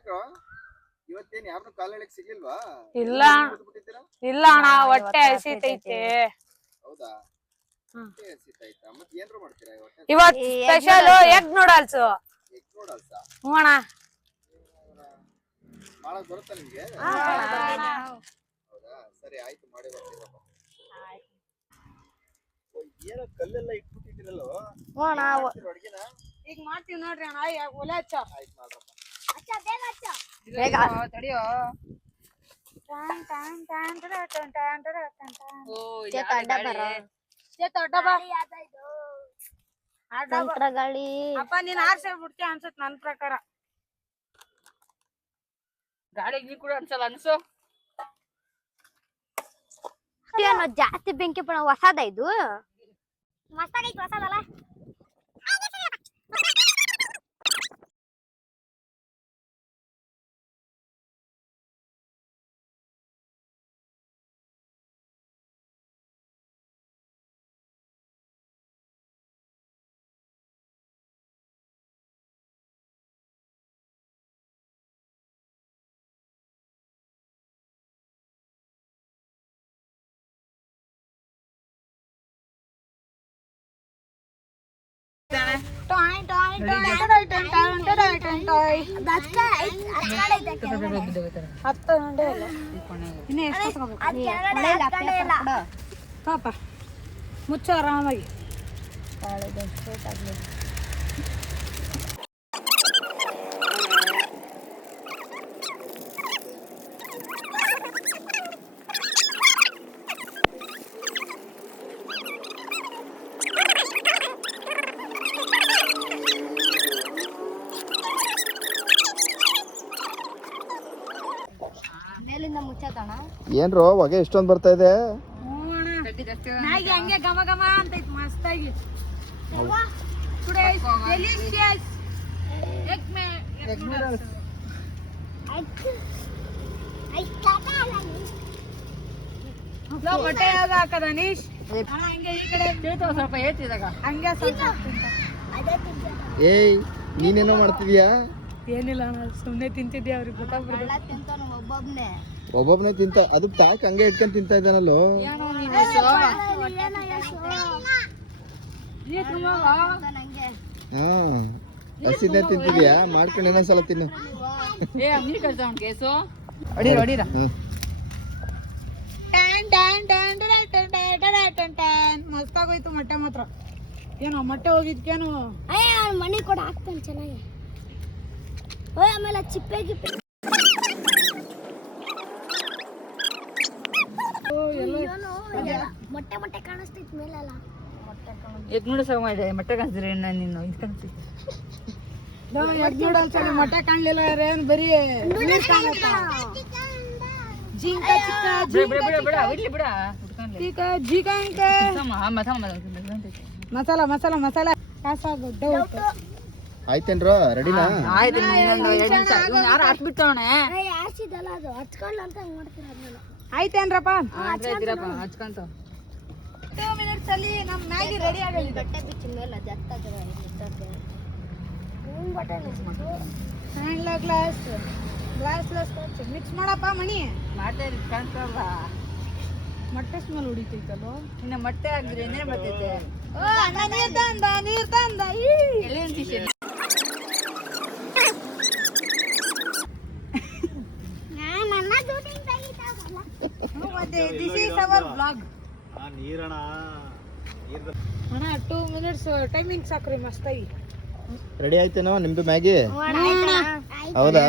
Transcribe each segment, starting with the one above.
ಯಾಕೋ ಇವತ್ತೇನ್ ಯಾರನ್ನು ಕಾಲಳಿಕ್ ಸಿಗ್ಲಿಲ್ವಾ? ಇಲ್ಲ ಇಲ್ಲ ಅಣ್ಣ, ಹೊಟ್ಟೆ ಹಸಿತೈತೆ. ಹೌದಾ? ಹೊಟ್ಟೆ ಹಸಿತೈತಾ? ಮತ್ತೆ ಏನ್ರ ಮಾಡ್ತೀರಾ ಇವತ್ತು? ಇವತ್ತು special egg noodles. Egg noodles? ಹ್ಞೂ ಅಣ್ಣ. ಮಾಡಕ್ ಬರುತ್ತಾ ನಿಮ್ಗೆ? ಹೌದಾ, ಸರಿ ಆಯ್ತು, ಮಾಡಿ ಬರ್ತೀರಪ್ಪ. ಏನೋ ಕಲ್ಲೆಲ್ಲ ಇಟ್ಬಿಟ್ಟಿದ್ದೀರಲ್ಲೋ, ಅಡ್ಗೆನ ಈಗ ಮಾಡ್ತೀವಿ ನೋಡ್ರಿ ಅಣ್ಣ. ಒಲೆ ಹಚ್ಚ. ಆಯ್ತು ಮಾಡ್ರಪ್ಪ. ಬೇಗ ತಡಿಯೋ. ಅಪ್ಪ ನೀನ್ ಆರ್ಸೇ ಬಿಡ್ತೀಯ ಅನ್ಸತ್ ನನ್ ಪ್ರಕಾರ. ಗಾಳಿಗೆ ನೀ ಕೂಡ ಅನ್ಸಲ್ಲ ಅನ್ಸು. ಜಾಸ್ತಿ ಬೆಂಕಿ ಪಡ ಹೊಸದ ಇದು ಮಸ್ತಾಗೈತಿ ಹೊಸದಲ್ಲ. ಪಾಪ ಮುಚ್ಚು ಆರಾಮಾಗಿ. ಏನ್ರೋ ಹೊಗೆ ಎಷ್ಟೊಂದು ಬರ್ತಾ ಇದೆ? ಹಂಗೆ ಘಮ ಘಮ ಅಂತ ಮಸ್ತಾಗಿ. ಬಟ್ಟೆ ಯಾವ್ದು ಹಾಕದ ನೀಶ್? ಹಂಗೆ ಈ ಕಡೆ ಸ್ವಲ್ಪ ಹೇಳ್ತಿದಾಗ ಹಂಗೆ ಸ್ವಲ್ಪ. ಏಯ್ ನೀನೇನೋ ಮಾಡ್ತಿದ್ಯಾ? ಏನಿಲ್ಲ ಅಣ್ಣ, ಸುಮ್ಮನೆ ತಿಂತಿದ್ದೆ. ಅವ್ರಿಗೆ ಗೊತ್ತಾಗ್ಬಿಡ್ದು. ಒಬ್ಬೊಬ್ನೇ ತಿಂತ, ಅದು ತಾಕ್ ಹಂಗೆ ಇಟ್ಕೊಂಡ್ ತಿಂತ ಇದ್ದಾನಲ್ಲೋ. ಹಾ, ಹಸಿನೇ ತಿಂತಿದ್ಯಾ? ಮಾಡ್ಕೊಂಡು ಇನ್ನೊಂದ್ಸಲ ತಿನ್ನು. ಮಸ್ತಾಗೋಯ್ತು ಮೊಟ್ಟೆ ಮಾತ್ರ. ಏನೋ ಮೊಟ್ಟೆ ಹೋಗಿದ್ಕೇನು ಮನೆ ಕೂಡ ಹಾಕ್ತಾನೆ ಚೆನ್ನಾಗಿ. ಆಮೇಲೆ ಚಿಪ್ಪೆ ಗಿಪ್ಪೆ ಮೊಟ್ಟೆ ಮೊಟ್ಟೆ ಕಾಣಿಸ್ತೈತಿ ಮೇಲೆಲ್ಲ. ಎಗ್ ನೂಡಲ್ಸ್ ಮೊಟ್ಟೆ ಕಾಣಿಸ್ರಿ ನೀನು ಎಗ್ ನೂಡಲ್ಸ್ ಅಲ್ಲಿ ಮೊಟ್ಟೆ ಕಾಣ್ಲಿಲ್ಲ. ಏನ್ ಬರೀ ಮಸಾಲ ಮಸಾಲ ಮಸಾಲ ಆಯ್ತೇನ್ರೋ? ರೆಡಿನಾ? ಆಯ್ತೇನ್ರಪ್ಪ? ಹಚ್ಕೊಂತ 2 ಮಿನಿಟ್ಸ್ ಅಲ್ಲಿ ನಮ್ ಮ್ಯಾಗಿ ರೆಡಿ ಆಗಲಿ. ಬಟ್ಟೆ ಬಿಚ್ಚಿ ಮೇಲೆ ಗ್ಲಾಸ್ ಮಿಕ್ಸ್ ಮಾಡಪ್ಪ ಮಣಿ. ಮೊಟ್ಟೆ ಸ್ಮೆಲ್ ಹೊಡಿತೈತಲ್ಲೋ. ಇನ್ನ ಮೊಟ್ಟೆ ಹಾಕಿದ್ರೆ ಏನೇ ಬರ್ತೈತೆ. ನೀರ್ ತಂದ This is our vlog. ನೀರಣ 2 ಮಿನಿಟ್ಸ್ ಟೈಮಿಂಗ್ ಸಾಕ್ರಿ ಮಸ್ತಾಗಿ. ರೆಡಿ ಆಯ್ತೇನೋ ನಿಮ್ದು ಮ್ಯಾಗಿ? ಹೌದಾ?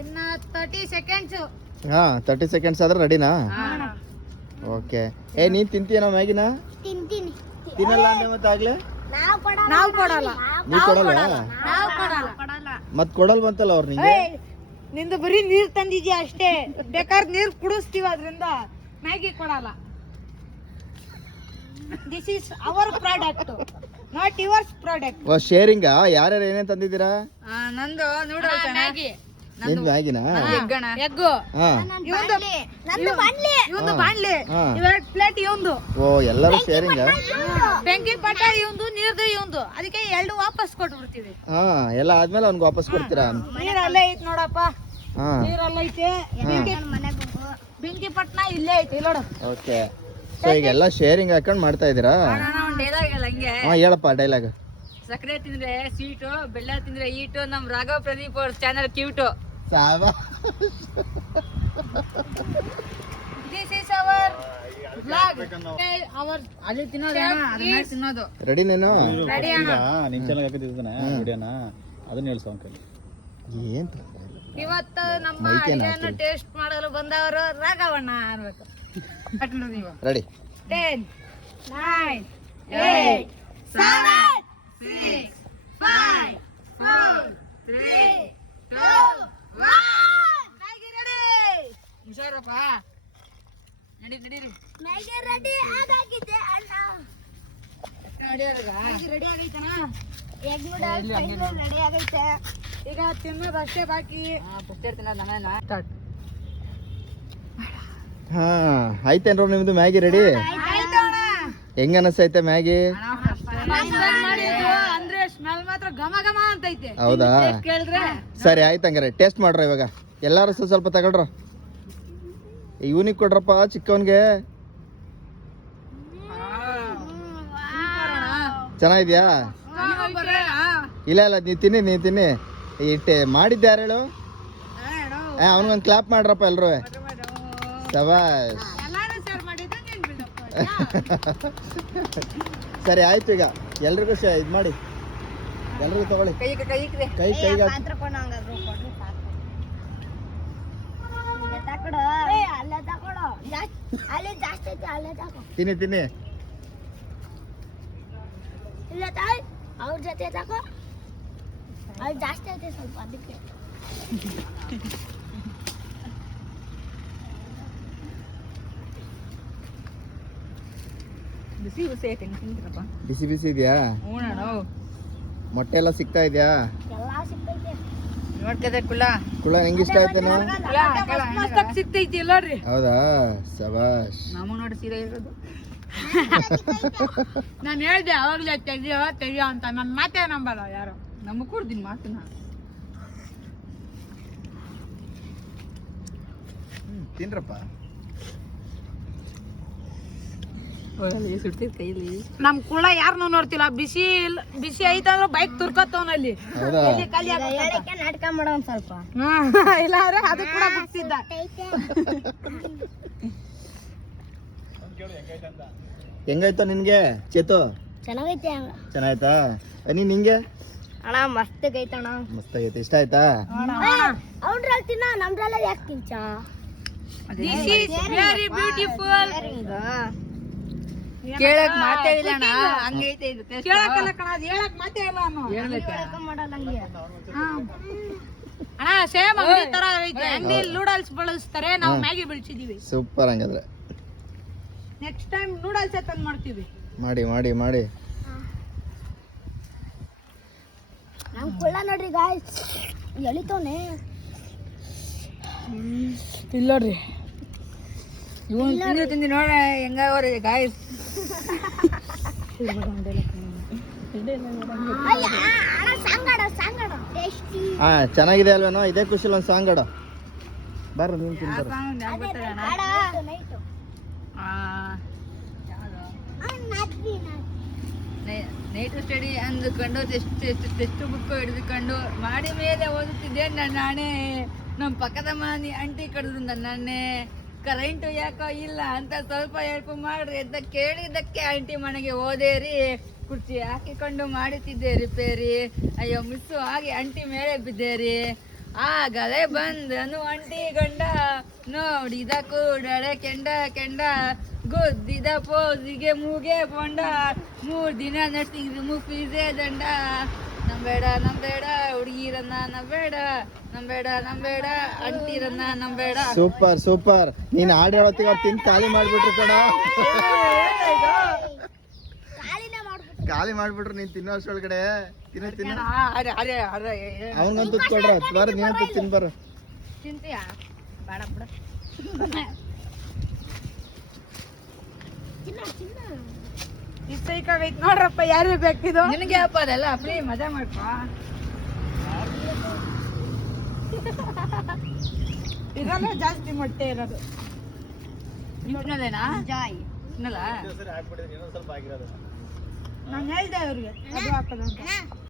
ಇನ್ನ 30 ಸೆಕೆಂಡ್ಸ್. ಹಾ, 30 ಸೆಕೆಂಡ್ಸ್ ಆದ್ರೆ ರೆಡಿನಾ? ಓಕೆ. ಏ ನೀನ್ ತಿಂತೀಯನೋ ಮ್ಯಾಗಿನ? ತಿಂತೀನಿ. ತಿನ್ನಲ್ಲ ಅಂದ್ರೆ ಮತ್ತೆ ಆಗ್ಲೇ ನಾವು ಕೊಡಲ್ಲ. ನೀ ಕೊಡಲ್ಲ? ಮತ್ ಕೊಡಲ್ ಬಂತಲ್ಲ ಅವ್ರು ನಿಂಗೆ. ನಿಂದು ಬರೀ ನೀರ್ ತಂದಿದ್ಯಾ ಅಷ್ಟೇ. ಬೇಕಾದ್ರೆ ನೀರ್ ಕುಡಿಸ್ತೀವಿ, ಅದ್ರಿಂದ ಮ್ಯಾಗಿ ಕೊಡಲ್ಲ. This is our product, not yours product. ಶೇರಿಂಗಾ? ಯಾರ್ಯಾರು ಏನೇನ್ ತಂದಿದ್ದೀರಾ? ನಂದು ನೂಡಲ್ಸ್ ಮ್ಯಾಗಿ. ನಿಂದು ಮ್ಯಾಗಿನಾ? ಎಗ್ಗು ಹಾ ಇವಂದು ಬಾಣ್ಲಿ ಹಾ. ಇವೆರಡು ಪ್ಲೇಟ್ ಇವಂದು ಓ ಎಲ್ಲರೂ ಶೇರಿಂಗ? ಬೆಂಕಿ ಪಟ್ಟ ಇವಂದು ನೀರ್ದು ಇವಂದು ಅದಕ್ಕೆ ಎರಡು ವಾಪಸ್ ಕೊಟ್ಬಿಡ್ತೀವಿ. ಹಾ ಎಲ್ಲ ಆದ್ಮೇಲೆ ಅವ್ನಿಗೆ ವಾಪಸ್ ಕೊಡ್ತೀರಾ? ನೀರ್ ಅಲ್ಲೇ ಐತಿ ನೋಡಪ್ಪ, ಹಾ ನೀರಲ್ಲ ಐತೆ. ಬೆಂಕಿ ಪಟ್ನ ಇಲ್ಲೇ ಐತಿ ನೋಡು. ಓಕೆ. ಸೊ ಈಗೆಲ್ಲ ಶೇರಿಂಗ್ ಹಾಕೊಂಡು ಮಾಡ್ತಾ ಇದ್ದೀರಾ? ಒಂದ್ ಡೈಲಾಗ್ ಅಲ್ಲ ಹಂಗೆ, ಹಾ ಹೇಳಪ್ಪ ಡೈಲಾಗ್. ಸಕ್ಕರೆ ತಿಂದ್ರೆ ಸ್ವೀಟು, ಬೆಲ್ಲ ತಿಂದ್ರೆ ಈಟು, ನಮ್ ರಾಘವ್ ಪ್ರದೀಪ್ ಅವ್ರ channel cute. This is our vlog. Our ಅಲ್ಲಿ ತಿನ್ನೋದು ಅದನ್ನ ತಿನ್ನೋದು. ರೆಡಿ ನೀನು? ರೆಡಿ ಅಣ್ಣ. ನಿಮ್ ಚಾನಲ್ ಹಾಕಿದ್ದಾನೆ ವಿಡಿಯೋನ, ಅದನ್ನ ಹೇಳ್ಸೋ ಅಂಕಲ್. ಏನ್ ಇವತ್ತು ನಮ್ಮ ಮೈಕೇನ ಅಡಿಗೆಯನ್ನು ಟೇಸ್ಟ್ ಮಾಡಲು ಬಂದವರು ರಾಘವಣ್ಣ ಅನ್ಬೇಕು. ಕಟ್ಲು ನೀವು. ರೆಡಿ? 10, 9, 8, 7, 6, 5, 4, 3, 2, 1. Maggi ready. ಹುಷಾರಪ್ಪ. ನಡೀರಿ. ಮ್ಯಾಗಿ ರೆಡಿ ಆಗಾಗಿದೆ ಅಣ್ಣ. ಮ್ಯಾಗಿ ರೆಡಿ ಆಗೈತಣ್ಣ. ಎಗ್ ನೂಡಲ್ಸ್ ರೆಡಿ ಆಗೈತೆ. ಈಗ ತಿನ್ನೋದು ಅಷ್ಟೇ ಬಾಕಿ. ಸ್ಟಾರ್ಟ್. ಹಾ ಆಯ್ತೇನ್ರ ನಿಮ್ದು ಮ್ಯಾಗಿ ರೆಡಿ? ಹೆಂಗ ಅನಸ್ತೈತೆ ಮ್ಯಾಗಿ? ಅಂದ್ರೆ ಸ್ಮೆಲ್ ಮಾತ್ರ ಘಮ ಘಮ ಅಂತೈತೆ. ಹೌದಾ? ಕೇಳಿದ್ರೆ ಸರಿ ಆಯ್ತು, ಹಂಗಾರೆ ಟೇಸ್ಟ್ ಮಾಡ್ರ ಇವಾಗ. ಎಲ್ಲಾರು ಸ್ವಲ್ಪ ತಗೊಳ್ರ. ಇವನಿಗೆ ಕೊಡ್ರಪ್ಪ ಚಿಕ್ಕವನ್ಗೆ. ಚೆನ್ನಾಗಿದ್ಯಾ? ಇಲ್ಲ ಇಲ್ಲ ನೀವ್ ತಿನ್ನಿ. ಇಟ್ಟೆ ಮಾಡಿದ್ದೆ ಯಾರು ಹೇಳು? ಅವನಿಗೊಂದು ಕ್ಲಾಪ್ ಮಾಡ್ರಪ್ಪ ಎಲ್ರು. ಸಬಾಷ್. ಸರಿ ಆಯ್ತು, ಈಗ ಎಲ್ರಿಗೂ ಇದು ಮಾಡಿ, ಎಲ್ರಿಗೂ ತಗೊಳ್ಳಿ. ಕೈಗೆ ತಿನ್ನಿ. ಇಲ್ಲ ತಾಯಿ ಅವ್ರ ಜೊತೆ ತಗೋ, ಅವ್ರು ಜಾಸ್ತಿ ಐತೆ ಸ್ವಲ್ಪ ಅದಕ್ಕೆ. ಬಿಸಿ ಬಿಸಿ ಇದೆಯಾ? ಮೊಟ್ಟೆ ಎಲ್ಲ ಸಿಗ್ತಾ ಇದೆಯಾ? ಎಲ್ಲಾ ಸಿಗ್ತೈತೆ. ನೋಡ್ಕದೆ ಕುಳ ಹೆಂಗ್ ಇಷ್ಟ ಆಯ್ತೇನು? ಸಿಗ್ತೈತಿ ಎಲ್ಲಾರ್ರಿ. ಹೌದಾ? ಸಬಾಷ್. ನಮಗ್ ನೋಡಿ ಸೀರೆ ಇರೋದು. ನಾನು ಹೇಳ್ದೆ ಅವಾಗ್ಲೇ ತೆಗಿಯೋ ಅಂತ. ನನ್ ಮಾತೇ ನಂಬಲ್ಲ ಯಾರು. ನಮಗ್ ಕೊಡ್ತೀನಿ ಮಾತನ್ನ. ತಿನ್ರಪ್ಪ. ನಮ್ ಕುಳ ಯಾರನ್ನೂ ನೋಡ್ತಿಲ್ಲ. ಬಿಸಿ ಐತಂದ್ರೆ ಬೈಕ್ ತುರ್ಕತ್ತವನಲ್ಲಿ. ಹೌದಾ? ನಾಟಕ ಮಾಡೋ ಒಂದ್ ಸ್ವಲ್ಪ ಇಲ್ಲ ಅಂದ್ರೆ ಅದು ಕೂಡ ಬಿಡ್ತಿದ್ದ. ಹೆಂಗಾಯ್ತು ನಿನ್ಗೆ ಚೇತು? ಚೆನ್ನಾಗೈತೆ. ಚೆನ್ನಾಯ್ತಾ? ನೀನ್ ನಿಂಗೆ? ಅಣ್ಣ ಮಸ್ತ್ ಐತಣ್ಣ. ಮಸ್ತ್ ಆಗೈತೆ. ಇಷ್ಟ ಆಯ್ತಾ? ಅವ್ನ್ರಲ್ಲಿ ತಿನ್ನ, ನಮ್ದ್ರಲ್ಲ ಯಾಕೆ ತಿಂಚ? This is very beautiful. ಕೇಳಕ್ ಮಾತೇ ಇಲ್ಲ ಅಣ್ಣ, ಹಂಗೈತೆ ಇದು. ಕೇಳಕ್ಕಲ್ಲ ಕಣ, ಅದು ಹೇಳಕ್ ಮಾತೇ ಇಲ್ಲ ಅನ್ನೋ. ಅಣ್ಣ ಸೇಮ್ ಅಂಗಡಿ ತರ ಐತೆ. ಅಂಗಡಿಯಲ್ಲಿ ನೂಡಲ್ಸ್ ಬಳಸ್ತಾರೆ, ನಾವು ಮ್ಯಾಗಿ ಬೆಳ್ಸಿದೀವಿ. ಸೂಪರ್. ಹಂಗಾದ್ರೆ ನೆಕ್ಸ್ಟ್ ಟೈಮ್ ನೂಡಲ್ಸ್ ತಂದ್ ಮಾಡ್ತೀವಿ. ಮಾಡಿ. ನಮ್ ಕುಳ್ಳ ನೋಡ್ರಿ ಗಾಯ್ಸ್ ಎಳಿತವನೆ. ಇಲ್ಲ ನೋಡ್ರಿ, ಇವನು ತಿಂದಿ ನೋಡ ಹೆಂಗವ್ರಿ ಗಾಯ್ಸ್. ಹಾ ಚೆನ್ನಾಗಿದೆ ಅಲ್ವೇನೋ? ಇದೇ ಖುಷಿಲ್ ಒಂದ್ ಸಾಂಗ್ ಆಡ ಬರ್ರ. ನೀನ್ ತಿನ್ಬಾರ. ನೈಟ್ ಸ್ಟಡಿ ಅಂದುಕೊಂಡು ಟೆಸ್ಟ್ ಬುಕ್ ಹಿಡಿದುಕೊಂಡು ಮಾಡಿ ಮೇಲೆ ಓದುತ್ತಿದ್ದೆ ನಾನೇ. ನಮ್ಮ ಪಕ್ಕದ ಮನೆ ಅಂಟಿ ಕಡಿದ್ರು ನನ್ನೇ. ಕರೆಂಟು ಯಾಕೋ ಇಲ್ಲ ಅಂತ ಸ್ವಲ್ಪ ಹೆಲ್ಪ್ ಮಾಡ್ರಿ ಅಂತ ಕೇಳಿದ್ದಕ್ಕೆ ಆಂಟಿ ಮನೆಗೆ ಹೋದೇರಿ. ಕುರ್ಚಿ ಹಾಕಿಕೊಂಡು ಮಾಡುತ್ತಿದ್ದೆ ರಿಪೇರಿ. ಅಯ್ಯೋ ಮಿಸ್ಸು ಆಗಿ ಅಂಟಿ ಮೇಲೆ ಬಿದ್ದೇರಿ. ಆಗಲೇ ಬಂದನು ಅಂಟಿ ಗಂಡ, ನೋಡಿದ ಕೂಡಲೇ ಕೆಂಡ ಗುದ್ದಿದ ಪೋಸಿಗೆ ಮೂಗೆ ಪೊಂಡ. 3 ದಿನ ನರ್ಸಿಂಗ್ ಫೀಸೇ ದಂಡ. ನಂಬೇಡ ಹುಡುಗಿರನ್ನ ನಂಬೇಡ ಅಂಟಿರನ್ನ ನಂಬೇಡ. ಸೂಪರ್. ನೀನ್ ಹಾಡು ಹೇಳೋತ್ತಿಗೆ ತಿಂದು ಖಾಲಿ ಮಾಡ್ಬಿಟ್ರು ಕಣ. ಖಾಲಿ ಮಾಡ್ಬಿಟ್ರು ನೀನ್ ತಿನ್ನೋ ಅಷ್ಟೊಳಗಡೆ ತಿನ್ನ ತಿನ್ನ ಅರೆ ಅರೆ ಅರೆ ಅವನಿಗಂತೂ ಕೊಡ್ರ ಬಾರ ನೀನಂತೂ ತಿನ್ಬಾರ ತಿಂತೀಯಾ ಬೇಡ ಬಿಡ ಇಷ್ಟೈಕಾಗೈತ್ ನೋಡ್ರಪ್ಪ ಯಾರು ಬೇಕಿದು ನಿನಗೆ ಅಪ್ಪ ಅದೆಲ್ಲ ಫ್ರೀ ಮಜಾ ಮಾಡ್ಕೊ ಇದೆಲ್ಲ ಜಾಸ್ತಿ ಮೊಟ್ಟೆ ಇರೋದು ತಿನ್ನೋದೇನಾ ಜಾಯ್ ತಿನ್ನಲ್ಲ ಸರಿ ಹಾಕ್ಬಿಟ್ಟಿದ್ರೆ ಇನ್ನೊಂದು ಸ್ವಲ್ಪ ಆಗಿರೋದು ನಾನು ಹೇಳ್ದೆ ಅವ್ರಿಗೆ ಅದು ಹಾಕೋದಂತ ಅಣ್ಣ